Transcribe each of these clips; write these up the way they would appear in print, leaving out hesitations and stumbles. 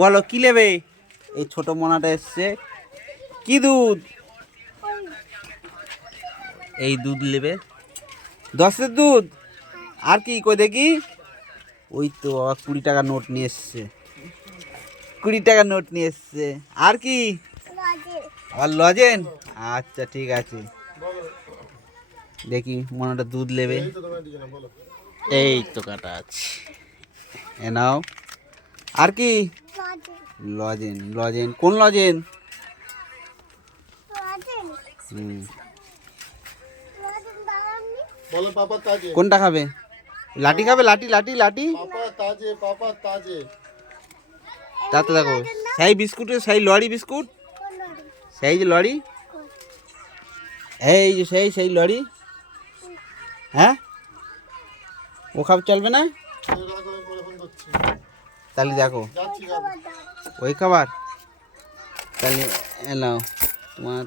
বলো কি নেবে? এই ছোট মোনাটা এসছে। কি দুধ? এই দুধ নেবে, 10-এর দুধ। আর কি কই দেখি? ওই তো 20 টাকার নোট নিয়ে এসছে, 20 টাকার নোট নিয়ে এসছে। আর কি? আর লজেন। আচ্ছা ঠিক আছে, দেখি মোনাটা দুধ নেবে। এই তো কাটা আছে, এ নাও। আর কি? লজেন। লজেন কোন লজেন? কোনটা খাবে? লাঠি খাবে? লাঠি লাঠি লাঠি। তাতে দেখো সেই বিস্কুটের, সেই লরি বিস্কুট, সেই যে লরি, এই যে সেই লরি। হ্যাঁ, ও খাবার চলবে না? তাহলে দেখো ওই খাবার। তাহলে নাও, তোমার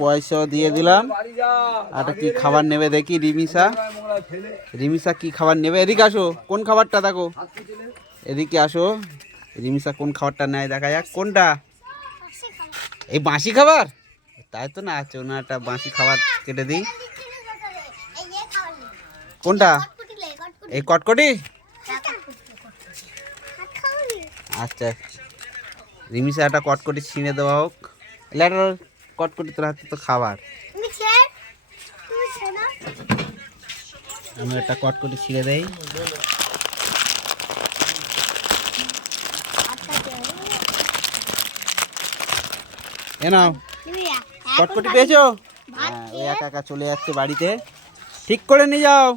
পয়সা দিয়ে দিলাম। আর কি খাবার নেবে দেখি রিমিসা? রিমিসা কি খাবার নেবে? এদিকে আসো, কোন খাবারটা দেখো, এদিকে আসো। রিমিসা কোন খাবারটা নেয় দেখা যাক। কোনটা? এই বাঁশি খাবার? তাই তো না, আছে ওনারটা বাঁশি খাবার, কেটে দিই। কোনটা? এই কটকটি। আচ্ছা, রিমিসা একটা কটকটি ছিঁড়ে দেওয়া হোক। লেটার কটকটি তোর হাতে তো খাবার। আমি একটা কটকটি ছিঁড়ে দেই। এ নাও, কটকটি পেয়েছো? হ্যাঁ, ওই একা একা চলে যাচ্ছে বাড়িতে, ঠিক করে নিয়ে যাও।